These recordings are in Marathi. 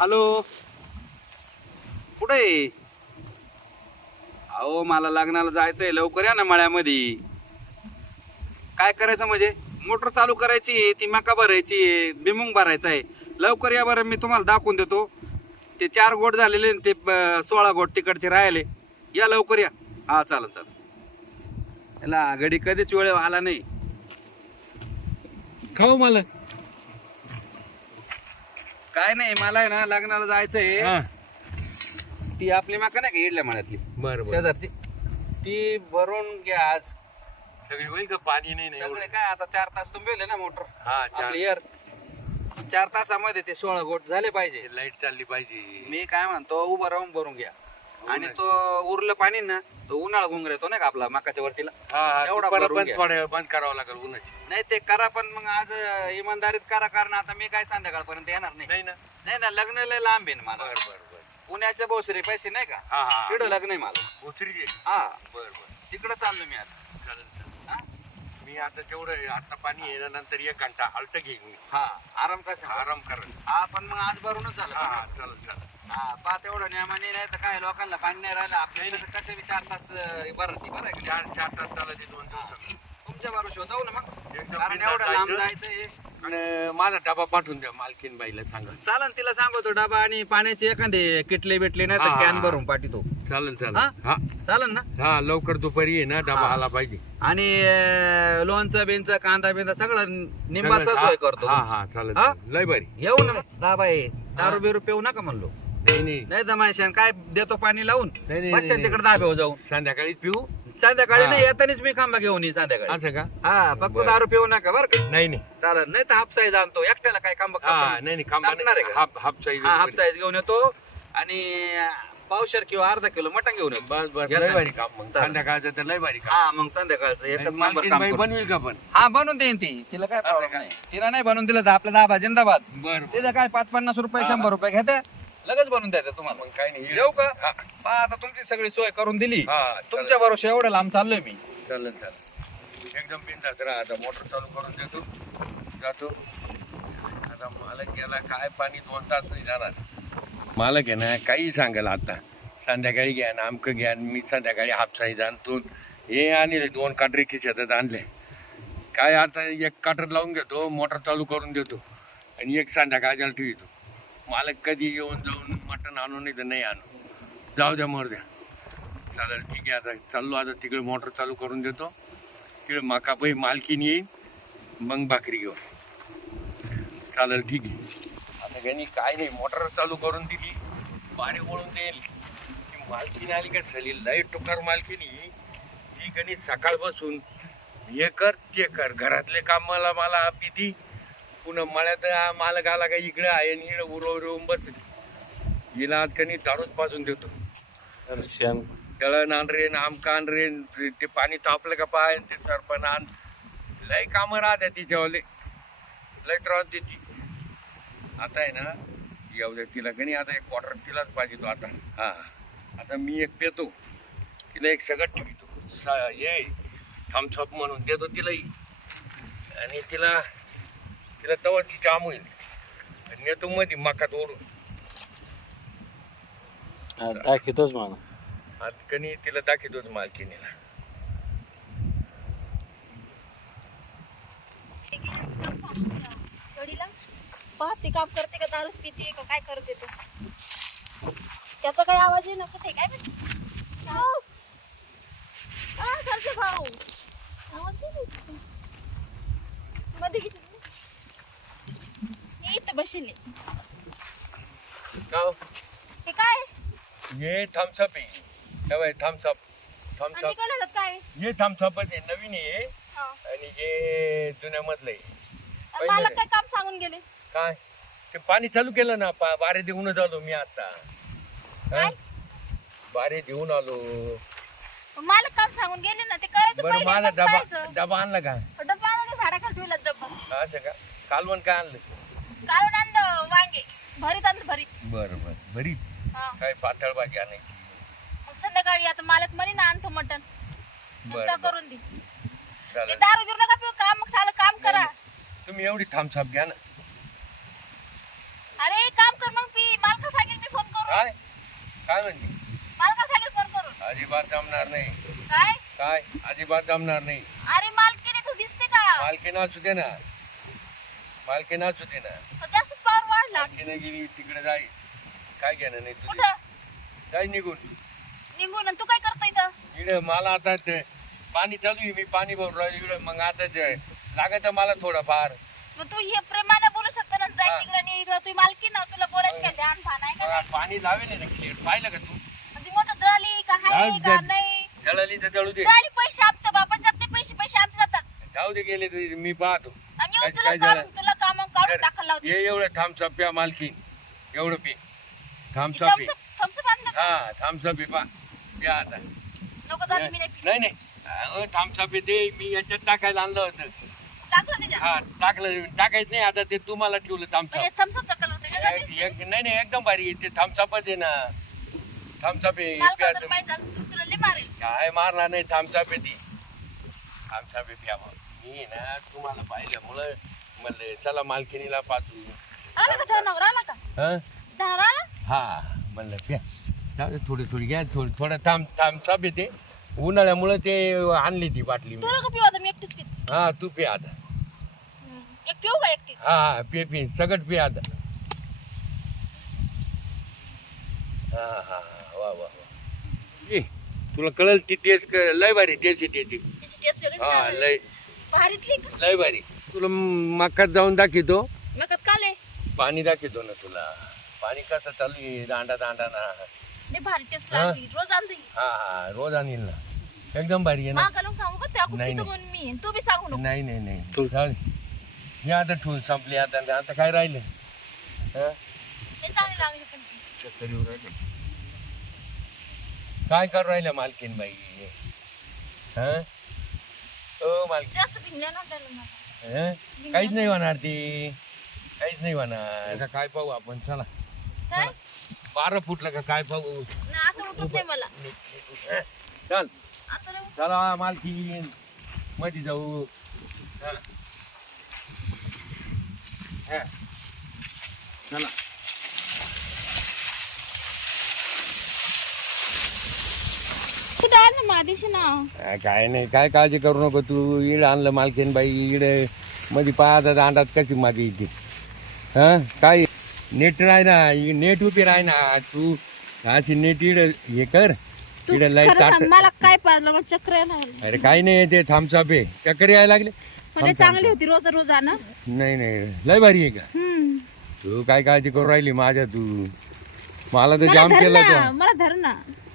हॅलो. कुठे आहे? अहो मला लग्नाला जायचंय. लवकर या ना मळ्यामध्ये. काय करायचं म्हणजे? मोटर चालू करायची आहे ती मका भरायची आहे बिमुंग भरायचा आहे. लवकर या बरं मी तुम्हाला दाखवून देतो. ते चार गोट झालेले ते सोळा गोट तिकडचे राहिले. या लवकर या. हा चालेल चालेल. याला घडी कधीच वेळ आला नाही. खाऊ मला. काय नाही मला आहे ना लग्नाला जायचंय. ती आपली मका नाही का इडल्या मळ्यातली? बर बर. शेजारची. ती भरून घ्या आज. सगळी होईल का पाणी नाही नाही सगळे काय आता चार तास तुम्ही ना मोटर. हा चार. आपली चार तासामध्ये ते सोळा गोट झाले पाहिजे. लाइट चालली पाहिजे. मी काय म्हणतो उभं राहून भरून घ्या. आणि तो उरलं पाणी ना तो उन्हाळा घुंगर येतो ना का आपला मकाच्या वरतीला? एवढा दुपारा भरून पण घ्या. थोड्या वेळ बंद करावं लागेल उन्हाची. नाही ते करा पण मग आज इमानदारीत करा कारण आता मी काय संध्याकाळपर्यंत येणार नाही. नाही ना? नाही ना लग्न लय लांब आहे ना मला. बर बर बर. पुण्याच्या भोसरी पैसे नाही का? हा हा तिकडं लग्न आहे मला. उतरी घे हा. बर बर. तिकडं चाललो मी आता. चालेल चालेल? मी आता तेवढं आता पाणी येणार नंतर एक घंटा हलट घेईन मी. हा आराम कसा? आराम करेल हा पण मग आज भरूनच झालं. हा. हा चालेल चालेल हा पा तेवढं नियमाने नाही तर काय लोकांना पाणी नाही राहिलं. आपल्या इथं तर कसे चार तास अं, बरं ती बरं आहे का? चार चार तास चालायचे दोन दिवस तुमच्या बरोबर जाऊ ना मग. एकदम कारण बिनधास्त एवढं लांब जायचं. आणि माझा डबा पाठवून द्या मालकीन बाईला सांगा. चालन तिला सांगतो डबा आणि पाण्याचे एखादे किटले बिटले नाही हा, तर हा, कॅन हा. भरून पाठीतो चालेल चालेल हा? हा. चालन ना? हा लवकर दुपारी आहे ना डबा. आला पाहिजे. आणि लोणचं बिंचं कांदा बिंदा सगळं निंबाचा सोय करतो हा हा चालेल हा? चालेल. लय भारी. येऊ ना दाबा आहे दारू बिरू पिऊ नका म्हणलो. नाही नाही. नाही तर माहिती काय देतो पाणी लावून? नाही, नाही, बस नाही. तिकडे दाब्यावर जाऊन. संध्याकाळी पिऊ? संध्याकाळी हा. नाही येतानीच मी खांबा घेऊन येईन संध्याकाळी. असं का? हा फक्त बरं. दारू पिऊ नका बरं का? नाही नाही. चालेल नाही तर हाफ साईज आणतो. एकट्याला काय खांबा हा नाही नाही खांबा संपणार आहे नाही का? हाफ हाफ साईज हा हाफ साईज घेऊन येतो. आणि पावशर किंवा अर्धा किलो मटण घेऊन बस. लय भारी काम. मग चालेल. संध्याकाळचं तर लय भारी काम. हा मग संध्याकाळचं एकच आणि नंबर मालकीन काम बाई करू. बनवेल का पण? हा बनवून देईन ती. तिला काय प्रॉब्लेम? नाही. तिला नाही बनवून दिलं तर आपल्या दाबा जिंदाबाद. बर तिथं काय पाच पन्नास रुपये शंभर रुपये घेते लगेच बनवून द्यायचं तुम्हाला. मग काय नाही. येऊ का? हा. पहा आता तुमची सगळी सोय करून दिली. हा तुमच्या बरोबर एवढं लांब चाललोय मी. चालेल चालेल. एकदम बिनधास्त राहा. आता मोटर चालू करून देतो. जातो. आता मालक गेला काय पाणी दोन तास नाही जाणार. मालक आहे ना काही सांगायला आता. संध्याकाळी घ्या ना आमकं घ्या मी संध्याकाळी हापसाई आणतो हे आणले दोन काटरी शेतात आणले. काय आता एक काटर लावून घेतो मोटर चालू करून देतो. आणि एक संध्याकाळच्या ठेवतो. मालक कधी येऊन जाऊन मटण आणू नाही तर नाही आणू. जाऊ द्या मर द्या. चालेल ठीक आहे आता चाललो आता तिकडे मोटर चालू करून देतो. तिकडे मकाबाई मालकीन येईन मग भाकरी घेऊन. चालेल ठीक आहे. गणी काय नाही मोटर चालू करून दिली. पाणी वळून देईल. ती मालकीन आली का सली लय टुकार मालकीनी. ती गणी सकाळ बसून हे कर ते कर. घरातले काम मला मला आपी ती पुन्हा मळ्यात मालक आला का इकडे आहे आणि इकडे उरव उरवून बस हिला आज कणी दारूच पाजून देतो. दळण आण रे आमका आण रे ते पाणी तापलं का पाय ते सरपण आण. लय कामं राहत्या तिच्यावाले. लय त्रास देते. आता आहे ना येऊ द्या तिला का नाही आता एक क्वार्टर तिलाच पाहिजे तो आता. हा. आता मी एक पेतो तिला एक सगळं ठेवतो. सा ये थम्सअप म्हणून देतो तिलाही. आणि तिला तिला तवा ती जाम होईल. नेतो मध्ये मकात ओढून. दाखवतोच मला. आता कणी तिला दाखवतोच मालकीनीला. पाहते काम करते का दारूच पिते का काय करते तो. त्याचा काही आवाज आहे ना कुठे काय माहिती? भाऊ! हा आवाज. मध्ये मी इथं बसले हो? हे काय? ये थम्सअप आहे. हे थम्सअप थम्सअप काय? हे थम्सअप आहे नवीन आहे. हा. आणि हे जुन्यामधलं आहे. आणि मला काय काम सांगून गेले? काय? ते पाणी चालू केलं ना पा बारे देऊनच आलो मी आता. काय? बारे देऊन आलो. मला काम सांगून गेले ना ते करायचं बरं पहिले मला मग डबा. डबा आणला का? डबा आणला झाडाखाली ठेवला डबा. असं का? कालवण काय आणलं? काढून आणलं वांगे. भरीत आणलं भरीत. बरं बरं. बरी हा. काय पातळ भाजी आणायची? मग संध्याकाळी आता मालक म्हणे ना आणतो मटण. मग बरं, का बरं. करून दे. चालेल. दारू गिरू नका पिऊ काम मग सालं काम करा. तुम्ही एवढी थम्सअप घ्या ना. अरे काम कर मग पी काय? म्हणते मला का सांगेल फोन करून. अजिबात जमणार नाही. काय? काय? अजिबात जमणार नाही. अरे मालकीने तू दिसते का? मालकीन असू दे ना. मालकीन असू दे ना. तो जास्तच पावर वाढला. मालकीनं गेली तिकडे जाई काय घेणं नाही तुझे. कुठं? जाई निघून. निघून. आणि तू काय करतो इथं? इकडे मला आता ते पाणी चालू आहे मी पाणी भरून राहिलो इकडे. मग आता जे लागत मला थोडंफार. मग तू हे प्रेमाने बोलू शकतो ना हा. जाय तिकडे इकडं. तू मालकी ना तुला बोलायची काय? ध्यान भान आहे का नाही? पाणी पाहिलं तू? ती मोठं जळली का हाय जाऊ दे. नाही? जळाली तर जळू दे. जळली पैसे आमच्या बापा. जाते पैसे पैसे आमचे जातात. जाऊ दे गेले तर मी पाहतो. आम्ही काय- येऊन तुला काय काम काढून टाकायला लावते. एवढं थांबचा प्या मालकी एवढं पी. थांबचा पी थम्सअप आण ना. हा थांबचा पी पा. प्या आता. नको जाते मी नाही पित. नाही नाही. पी ते मी याच्यात टाकायला आणलं होतं. हा टाकलं. टाकायचं नाही आता ते तुम्हाला ठेवलं थांबचा थम्सअपचा कलर वेगळा दिसते नाही नाही एकदम भारी. ते थांबचापच आहे ना. थांबचाप आहे. मला प्या जर तुम्ही. माहीत झालं तर तुला लय मारेल. काय मारणार नाही थांबचाप आहे ती. थांबचाप आहे प्या मी ना तुम्हाला पाहिल्यामुळं म्हणलं चला मालकिनीला पाचू आला का धनावर आला का? हा? आला? हा म्हणलं प्या जाऊ दे, थोडी थोडी घ्या थोडी थोडं थांब थांबचाप येते उन्हाळ्यामुळं ते आणली ती बाटली मी. मी एकटीच पित. हा तू पे आता. एक पिऊ का एकटीच? हा हा पे पे सगळं पे आता. हा हा हा वा वा वा. ए, तुला कळल ती टेस्ट क- लय भारी टेस्ट आहे त्याची त्याची टेस्ट वेगळीच हा लागली. लय. भारीतली का? लय भारी. तुला मक्कात जाऊन दाखवतो. मग काले पाणी दाखवतो ना तुला. पाणी कसं चालू आहे? दांडा दांडा ना. लय भारी टेस्ट हा? लागली. रोज हा हा रोज आणील ना. एकदम भारी आहे ना. मागा लोक सांगू का? त्या खूप नाही, पितो नाही. म्हणून मी तू बी सांगू नको. नाही नाही नाही. तू दे. हे आता ठेवून संपली आता. आता काय राहिलं? हा? काय करू राहिल्या मालकीन बाई? हा? ओ मालकीन. जास्त भिंगल्या नव्हत्या मला. हं? काहीच नाही होणार ती. काहीच नाही होणार. आता काय पाहू आपण? चला. काय? बारा फुटलं का काय पाहू? ना आता उठत नाही मला? चल. आता नाही उठत. चला मालकीन. मध्ये जाऊ. चला हं. काय नाही काय काळजी करू नको तू. इड आणलं मालकीन बाई इडमध्ये पाहता दांडात कशी माझी इथे हा? काय? नेट राह ना नेट उभी राह ना तू अशी नेट इड हे कर. इड सांग, मला काय पाहिलं चक्र. अरे काही नाही ते थांबसाप आहे चक्कर यायला लागले. म्हणजे चांगली होती रोज रोज आणा नाही नाही. लय भारी आहे का? हम्म. तू काय काळजी करू राहिली माझ्या तू? मला तर मला जाम धर केलं ना मला धर ना.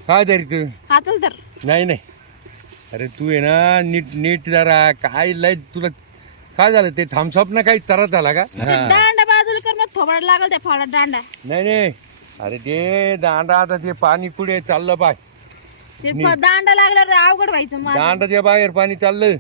काय तरी तू? हा चल धर. नाही नाही. अरे तू आहे ना नीट नीट जरा काय लय तुला काय झालं? ते थांबसॉप ना काही तरत आला का? ते दांडा बाजूला कर मग थोबाड लागल त्या फावडा दांडा. नाही नाही. अरे ते दांडा आता ते पाणी कुठे चाललं पाय ते फ- दांडा लागल्यावर अवघड व्हायचं माझं. दांडाच्या बाहेर पाणी चाललं.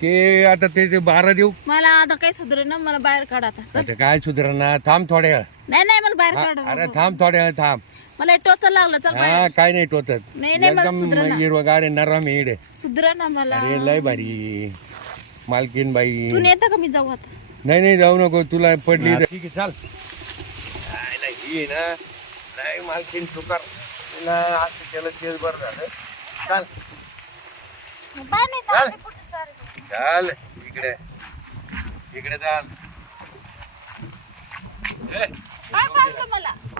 ते आता ते ते बारा देऊ? मला आता काही सुधरे ना मला बाहेर काढ आता. चल. आता काय सुधारणा थांब थोड्या वेळ. नाही नाही मला बाहेर हा, काढ. अरे थांब थोड्या वेळ थांब. मला टोचर लागलं चल बाहेर. हा काय नाही टोचत. नाही, नाही, मला एकदम सुधरणा. हिरवगार आहे नरम इकडे. सुधर ना मला. अरे लय भारी. मालकीन बाई तू नेता का मी जाऊ आता? नाही नाही जाऊ नको तुला पडली तर- ठीक आहे चाल. नाही, नाही, ही आहे ना नाही मालकीन चुकार तुला असं केलं तेच बरं झालं. चाल. बाय नाही कुठे चाललो? चाल इकडे. इकडे चाल. मला?